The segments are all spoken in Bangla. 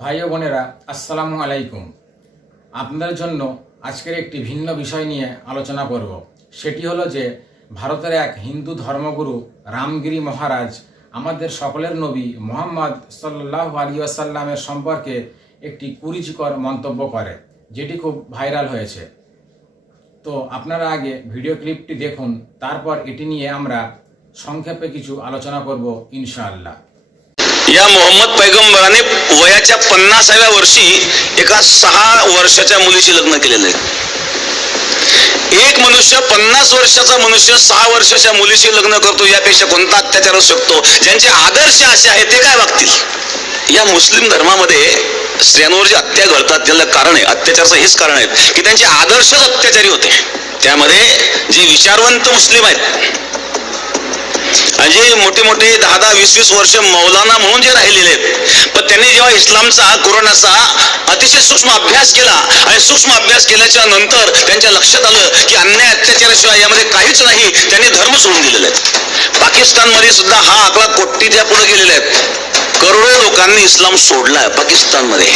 ভাই ও বোনেরা, আসসালামু আলাইকুম। আপনাদের জন্য আজকের একটি ভিন্ন বিষয় নিয়ে আলোচনা করব। সেটি হলো যে ভারতের এক হিন্দু ধর্মগুরু রামগিরি মহারাজ আমাদের সকলের নবী মুহাম্মদ সাল্লাল্লাহু আলাইহি ওয়াসাল্লামের সম্পর্কে একটি কুরুচিকর মন্তব্য করে, যেটি খুব ভাইরাল হয়েছে। তো আপনারা আগে ভিডিও ক্লিপটি দেখুন, তারপর এটি নিয়ে আমরা সংক্ষেপে কিছু আলোচনা করব ইনশাআল্লাহ। या मोहम्मद पैगंबराने वयाच्या 50व्या वर्षी एका 6 वर्षाच्या मुलीशी लग्न केलेलं आहे। एक मनुष्य 50 वर्षाचा मनुष्य 6 वर्षाच्या मुलीशी लग्न करतो, यापेक्षा कोणता अत्याचार असू शकतो? ज्यांचे आदर्श असे आहेत ते काय वागतील? या मुस्लिम धर्मामध्ये स्त्रियांवर जे अत्याचार घडतात त्याला कारण आहे, अत्याचाराचं हेच कारण आहे की त्यांचे आदर्शच अत्याचारी होते। त्यामध्ये जे विचारवंत मुस्लिम आहेत, जे मोठे मोठे 10-20 वर्ष मौलाना म्हणून जे राहिलेले आहेत, पण त्यांनी जेव्हा इस्लामचा कुराणाचा अतिशय सूक्ष्म अभ्यास केला आणि सूक्ष्म अभ्यास केल्याच्या नंतर त्यांच्या लक्षात आलं की अन्याय अत्याचाराशिवाय यामध्ये काहीच नाही, त्यांनी धर्म सोडून दिलेले आहेत। पाकिस्तानमध्ये सुद्धा हा आकडा कोटीच्या पुढे गेलेला आहे। करोडो लोकांनी इस्लाम सोडलाय पाकिस्तानमध्ये।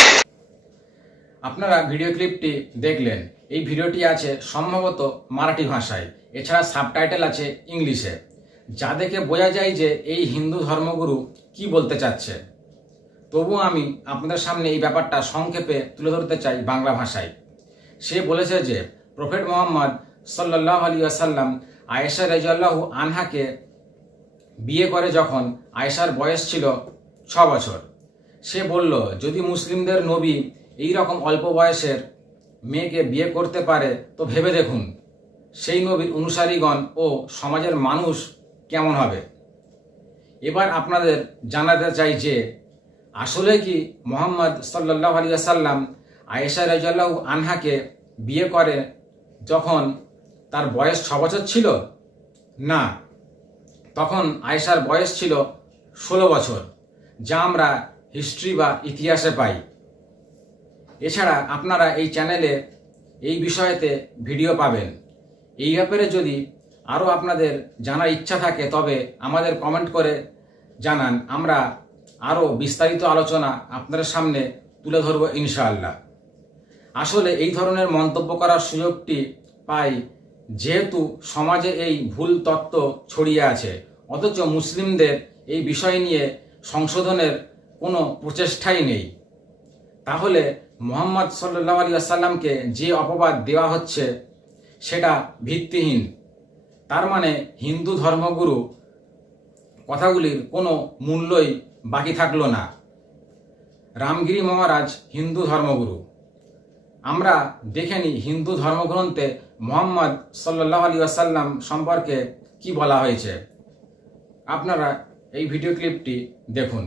আপনারা ভিডিও ক্লিপটি দেখলেন। এই ভিডিওটি আছে সম্ভবত মারাঠি ভাষায়, এছাড়া সাবটাইটেল আছে ইংলিশে, যা দেখে বোঝা যায় যে এই হিন্দু ধর্মগুরু কি বলতে চাচ্ছে। তবু আমি আপনাদের সামনে এই ব্যাপারটা সংক্ষেপে তুলে ধরতে চাই বাংলা ভাষায়। সে বলেছে যে প্রফেট মুহাম্মদ সাল্লাল্লাহু আলাইহি ওয়াসাল্লাম আয়েশা রাদিয়াল্লাহু আনহাকে বিয়ে করে যখন আয়েশার বয়স ছিল 6 বছর। সে বলল, যদি মুসলিমদের নবী এই রকম অল্প বয়সের মেয়েকে বিয়ে করতে পারে তো ভেবে দেখুন সেই নবীর অনুসারীগণ ও সমাজের মানুষ কেমন হবে। এবার আপনাদের জানাতে চাই যে আসলে কি মুহাম্মদ সাল্লাল্লাহু আলাইহি ওয়াসাল্লাম আয়েশা রাদিয়াল্লাহু আনহাকে বিয়ে করে যখন তার বয়স 6 বছর ছিল? না, তখন আয়েশার বয়স ছিল 16 বছর, যা আমরা হিস্ট্রি বা ইতিহাসে পাই। এছাড়া আপনারা এই চ্যানেলে এই বিষয়েতে ভিডিও পাবেন। এই ব্যাপারে যদি আরও আপনাদের জানার ইচ্ছা থাকে তবে আমাদের কমেন্ট করে জানান, আমরা আরও বিস্তারিত আলোচনা আপনাদের সামনে তুলে ধরব ইনশাআল্লাহ। আসলে এই ধরনের মন্তব্য করার সুযোগটি পাই যেহেতু সমাজে এই ভুল তত্ত্ব ছড়িয়ে আছে, অথচ মুসলিমদের এই বিষয় নিয়ে সংশোধনের কোনো প্রচেষ্টাই নেই। তাহলে মুহাম্মদ সাল্লাল্লাহু আলাইহি ওয়াসাল্লামকে যে অপবাদ দেওয়া হচ্ছে সেটা ভিত্তিহীন। তার মানে হিন্দু ধর্মগুরু কথাগুলির কোনো মূল্যই বাকি থাকলো না। রামগিরি মহারাজ হিন্দু ধর্মগুরু। আমরা দেখে নিই হিন্দু ধর্মগ্রন্থে মুহাম্মদ সাল্লাল্লাহু আলাইহি ওয়াসাল্লাম সম্পর্কে কি বলা হয়েছে। আপনারা এই ভিডিও ক্লিপটি দেখুন।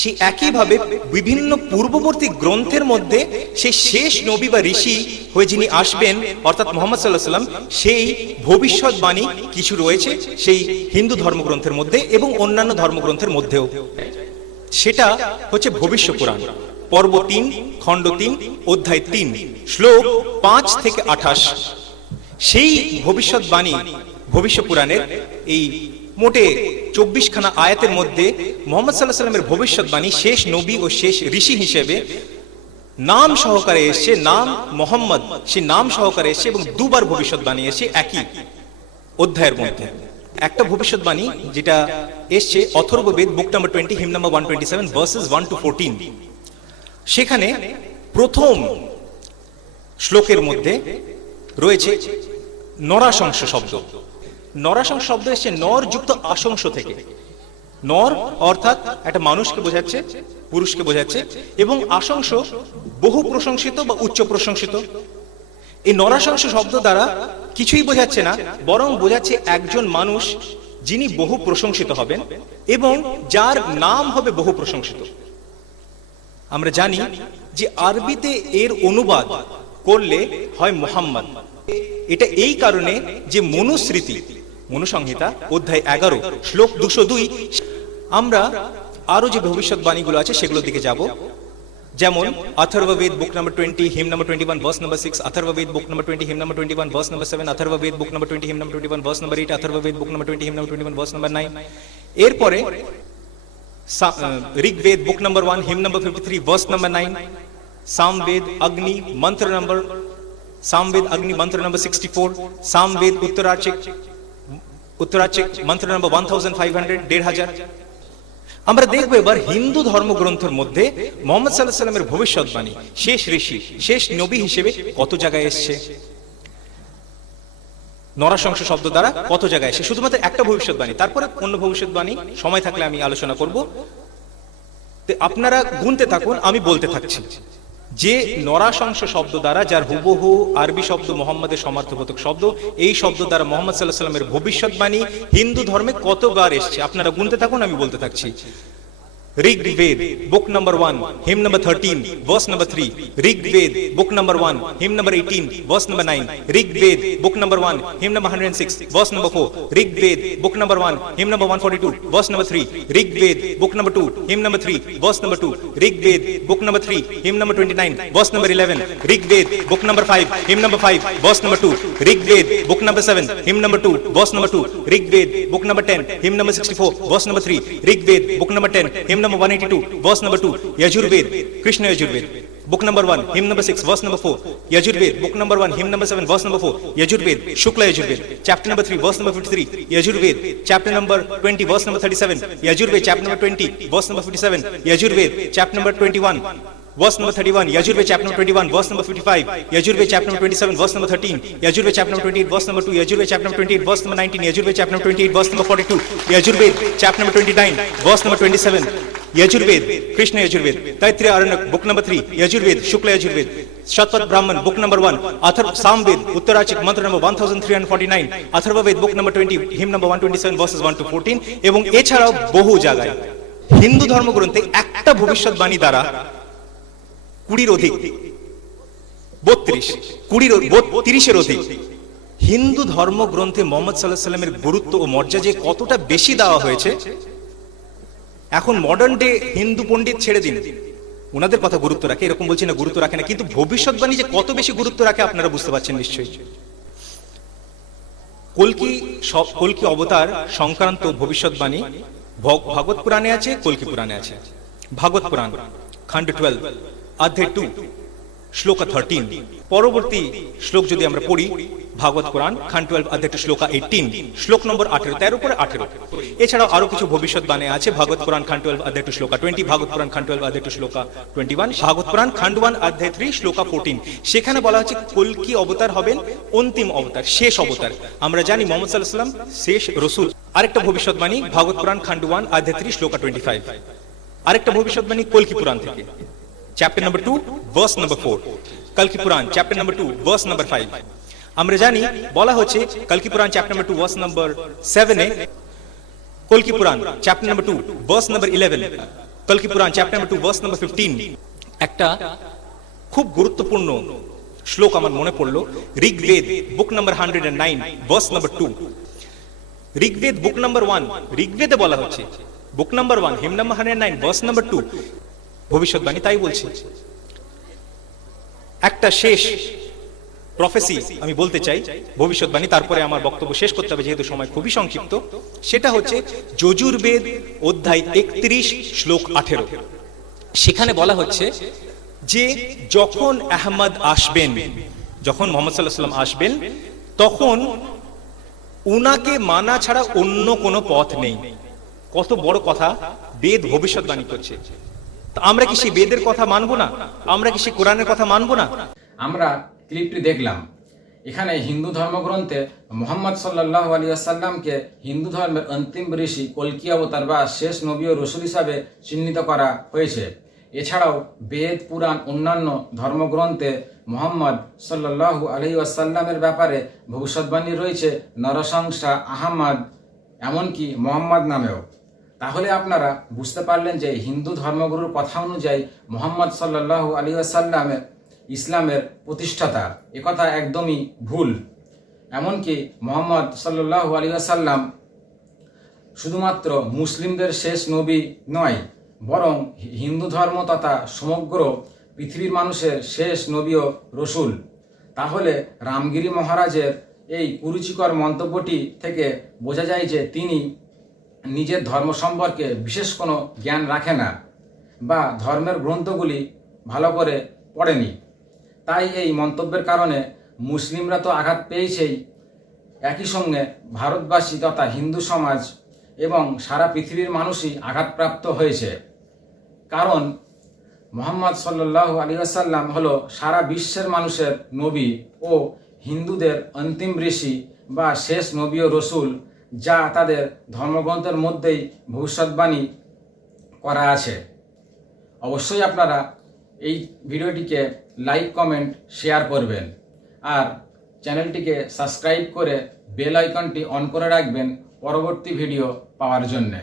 সেই একইভাবে বিভিন্ন পূর্ববর্তী গ্রন্থের মধ্যে সেই শেষ নবী বা ঋষি হয়ে যিনি আসবেন অর্থাৎ মুহাম্মদ সাল্লাল্লাহু আলাইহি ওয়াসাল্লাম, সেই ভবিষ্যৎবাণী কিছু রয়েছে সেই হিন্দু ধর্মগ্রন্থের মধ্যে এবং অন্যান্য ধর্মগ্রন্থের মধ্যেও। সেটা হচ্ছে ভবিষ্য পুরাণ, পর্ব 3, খণ্ড 3, অধ্যায় 3, শ্লোক 5 থেকে 28। সেই ভবিষ্যৎবাণী ভবিষ্য পুরাণের এই মোটে 24খানা আয়াতের মধ্যে মুহাম্মদ সাল্লাল্লাহু আলাইহি ওয়াসাল্লামের ভবিষ্যৎবাণী শেষ নবী ও শেষ ঋষি হিসেবে নাম সহকারে এসেছে, নাম মোহাম্মদ সেই নাম সহকারে এসেছে এবং দুবার ভবিষ্যৎবাণী এসেছে একই অধ্যায়ের মধ্যে। একটা ভবিষ্যৎবাণী যেটা এসছে অথর্ববেদ বুক number 20 him number 127 versus 1 to 14। সেখানে প্রথম শ্লোকের মধ্যে রয়েছে নরাশংস শব্দ। নরাশংস শব্দ এসছে নর যুক্ত আশংস থেকে। নর অর্থাৎ একটা মানুষকে বোঝাচ্ছে, পুরুষকে বোঝাচ্ছে, এবং আশংস বহু প্রশংসিত বা উচ্চ প্রশংসিত। এই নরাশংস শব্দ দ্বারা কিছুই বোঝাচ্ছে না, বরং বোঝাচ্ছে একজন মানুষ যিনি বহু প্রশংসিত হবেন এবং যার নাম হবে বহু প্রশংসিত। আমরা জানি যে আরবিতে এর অনুবাদ করলে হয় মুহাম্মদ। এটা এই কারণে যে মনুস্মৃতি মনুসংহিতা অধ্যায় 11 শ্লোক 202, আমরা আরো যে ভবিষ্যৎবাণীগুলো আছে সেগুলোর দিকে যাব। যেমন অথর্ববেদ বুক number 20 him number 21 verse number 6, Atharvaveda বুক number 20 him number 21 verse number 7, Atharvaveda বুক number 20 him number 21 verse number 8, Atharvaveda বুক number 20 him number 21 verse number 9। এরপরে Rig Ved, book number 1, hymn number 53, verse number 9. Samved Agni, mantra number 64. Samved Uttarachik, mantra number 1500, 1500. আমরা দেখবো এবার হিন্দু ধর্মগ্রন্থের মধ্যে মুহাম্মদ সাল্লাল্লাহু আলাইহি সাল্লামের ভবিষ্যৎবাণী, শেষ ঋষি, শেষ নবী হিসেবে কত জায়গায় এসছে, নরাশংস শব্দ দ্বারা কত জায়গায় এসে, শুধুমাত্র একটা ভবিষ্যৎবাণী, তারপরে অন্য ভবিষ্যৎবাণী সময় থাকলে আমি আলোচনা করব। আপনারা গুনতে থাকুন, আমি বলতে থাকছি। যে নরাশংস শব্দ দ্বারা, যার হুবহু আরবি শব্দ মোহাম্মদের সমার্থবোধক শব্দ, এই শব্দ দ্বারা মুহাম্মদ সাল্লাল্লাহু আলাইহি সাল্লামের ভবিষ্যৎবাণী হিন্দু ধর্মে কতবার এসেছে আপনারা গুনতে থাকুন, আমি বলতে থাকছি। Rig Ved, book number 1, hymn number 13, verse number 3. Rig Ved, book number 1, hymn number 18, verse number 9. Rig Ved, book number 1, hymn number 106, verse number 4. Rig Ved, book number 1, hymn number 142, verse number 3. Rig Ved, book number 2, hymn number 3, verse number 2. Rig Ved, book number 3, hymn number 29, verse number 11. Rig Ved, book number 5, hymn number 5, verse number 2. Rig Ved, book number 7, hymn number 2, verse number 2. Rig Ved, book number 10, hymn number 64, verse number 3. Rig Ved, book number 10, hymn number 182, verse number 2. Yajurved, Krishna Yajurved, book number 1, hymn number 6, verse number 4. Yajurved, book number 1, hymn number 7, verse number 4. Yajurved, Shukla Yajurved, chapter number 3, verse number 53. Yajurved, chapter number 20, verse number 37. Yajurved, chapter number 20, verse number 57. Yajurved, chapter number 21, verse number 31. Yajurved, chapter number 21, verse number 55. Yajurved, chapter number 27, verse number 13. Yajurved, chapter number 28, verse number 2. Yajurved, chapter number 28, verse number 19. Yajurved, chapter number 28, verse number 42. Yajurved, chapter number 29, verse number 27. Yajurved, Krishna Yajurved. Taittiriya Aranyak, book number 3. Yajurved, Shukla Yajurved. Shatpat Brahman, book number 1. Samved, Uttarachik, mantra number 1349. Atharvaved, book number 20, hymn number 127, verses 1 to 14. এবং এছাড়াও বহু জায়গায় হিন্দু ধর্মগ্রন্থে একটা ভবিষ্যৎবাণী দ্বারা 20 অধিক, 30-এর অধিক হিন্দু ধর্মগ্রন্থে মুহাম্মদ সাল্লাল্লাহু আলাইহি সাল্লামের গুরুত্ব ও মর্যাদা যে কতটা বেশি দেওয়া হয়েছে, এখন মডার্ন ডে হিন্দু পণ্ডিত ছেড়ে দিন, ওনাদের কথা গুরুত্ব রাখে, এরকম বলছি না গুরুত্ব রাখে না, কিন্তু ভবিষ্যৎবাণী যে কত বেশি গুরুত্ব রাখে আপনারা বুঝতে পারছেন নিশ্চয়ই। কল্কি অবতার সংক্রান্ত ভবিষ্যৎবাণী ভাগবত পুরাণে আছে, কল্কি পুরাণে আছে। ভাগবত পুরাণ খণ্ড 12, অধ্যায় 2, শ্লোক 13। পরবর্তী শ্লোক যদি আমরা পড়ি, ভাগবত পুরাণ খণ্ড 12, অধ্যায় 2, শ্লোক 18, শ্লোক নম্বর 18, 13 পরে 18। এছাড়াও আরো কিছু ভবিষ্যৎবাণী আছে। ভাগবত পুরাণ খণ্ড 12, অধ্যায় 2, শ্লোক 20, ভাগবত পুরাণ খণ্ড 12, অধ্যায় 2, শ্লোক 21, ভাগবত পুরাণ খণ্ড 1, অধ্যায় 3, শ্লোক 14। সেখানে বলা হচ্ছে কল্কি অবতার হবেন অন্তিম অবতার, শেষ অবতার। আমরা জানি মুহাম্মদ সাল্লাল্লাহু আলাইহি ওয়াসাল্লাম শেষ রাসূল। আরেকটা ভবিষ্যৎবাণী ভাগবত পুরাণ খণ্ড 1, অধ্যায় 3, শ্লোক 25। আরেকটা ভবিষ্যৎবাণী কল্কি পুরাণ থেকে, চ্যাপ্টার নাম্বার 2, ভার্স নাম্বার 4। কল্কি পুরাণ চ্যাপ্টার নাম্বার 2, ভার্স নাম্বার 5। আমরা জানি বলা হচ্ছে কল্কি পুরাণ চ্যাপ্টার নাম্বার 2, ভার্স নাম্বার 7 এ, কল্কি পুরাণ চ্যাপ্টার নাম্বার 2, ভার্স নাম্বার 11, কল্কি পুরাণ চ্যাপ্টার নাম্বার 2, ভার্স নাম্বার 15। একটা খুব গুরুত্বপূর্ণ শ্লোক আমার মনে পড়লো, ঋগ্বেদ বুক নাম্বার 109, ভার্স নাম্বার 2। ঋগ্বেদ বুক নাম্বার 1, ঋগ্বেদে বলা হচ্ছে বুক number 1, him number 109, verse number 2, ভবিষ্যৎবাণী তাই বলছে। একটা শেষ প্রফেসি আমি বলতে চাই, ভবিষ্যৎবাণী, তারপরে আমার বক্তব্য শেষ করতে হবে যেহেতু সময় খুবই সংক্ষিপ্ত। সেটা হচ্ছে যজুর্বেদ অধ্যায় 31, শ্লোক 18। সেখানে বলা হচ্ছে যে যখন আহমদ আসবেন, যখন মুহাম্মদ সাল্লাল্লাহু আলাইহি ওয়াসাল্লাম আসবেন, তখন উনাকে মানা ছাড়া অন্য কোনো পথ নেই। কত বড় কথা বেদ ভবিষ্যৎবাণী করছে। আমরা কি সেই বেদের কথা মানবো না? আমরা কি সেই কোরআনের কথা মানবো না? আমরা ক্লিপটি দেখলাম। এখানে হিন্দু ধর্মগ্রন্থে মুহাম্মদ সাল্লাল্লাহু আলাইহি ওয়াসাল্লামকে হিন্দু ধর্মের অন্তিম ঋষি, কল্কি অবতার বা শেষ নবী ও রাসূল হিসাবে চিহ্নিত করা হয়েছে। এছাড়াও বেদ, পুরাণ, অন্যান্য ধর্মগ্রন্থে মুহাম্মদ সাল্লাল্লাহু আলাইহি ওয়াসাল্লামের ব্যাপারে ভবিষ্যৎবাণী রয়েছে নরসংসা, আহমদ, এমনকি মোহাম্মদ নামেও। তাহলে আপনারা বুঝতে পারলেন যে হিন্দু ধর্মগুরুর কথা অনুযায়ী মুহাম্মদ সাল্লাল্লাহু আলাইহি ওয়াসাল্লাম ইসলামের প্রতিষ্ঠাতা, একথা একদমই ভুল। এমনকি মুহাম্মদ সাল্লাল্লাহু আলাইহি ওয়াসাল্লাম শুধুমাত্র মুসলিমদের শেষ নবী নয়, বরং হিন্দু ধর্ম তথা সমগ্র পৃথিবীর মানুষের শেষ নবী ও রসুল। তাহলে রামগিরি মহারাজের এই কুরুচিকর মন্তব্যটি থেকে বোঝা যায় যে তিনি নিজের ধর্ম সম্পর্কে বিশেষ কোনো জ্ঞান রাখে না বা ধর্মের গ্রন্থগুলি ভালো করে পড়েনি। তাই এই মন্তব্যের কারণে মুসলিমরা তো আঘাত পেয়েছেই, একই সঙ্গে ভারতবাসী তথা হিন্দু সমাজ এবং সারা পৃথিবীর মানুষই আঘাতপ্রাপ্ত হয়েছে। কারণ মুহাম্মদ সাল্লাল্লাহু আলাইহি ওয়াসাল্লাম হলো সারা বিশ্বের মানুষের নবী ও হিন্দুদের অন্তিম ঋষি বা শেষ নবী ও রসুল, যা তাদের ধর্মগ্রন্থের মধ্যেই ভবিষ্যৎবাণী করা আছে। অবশ্যই আপনারা এই ভিডিওটিকে লাইক, কমেন্ট, শেয়ার করবেন আর চ্যানেলটিকে সাবস্ক্রাইব করে বেল আইকনটি অন করে রাখবেন পরবর্তী ভিডিও পাওয়ার জন্যে।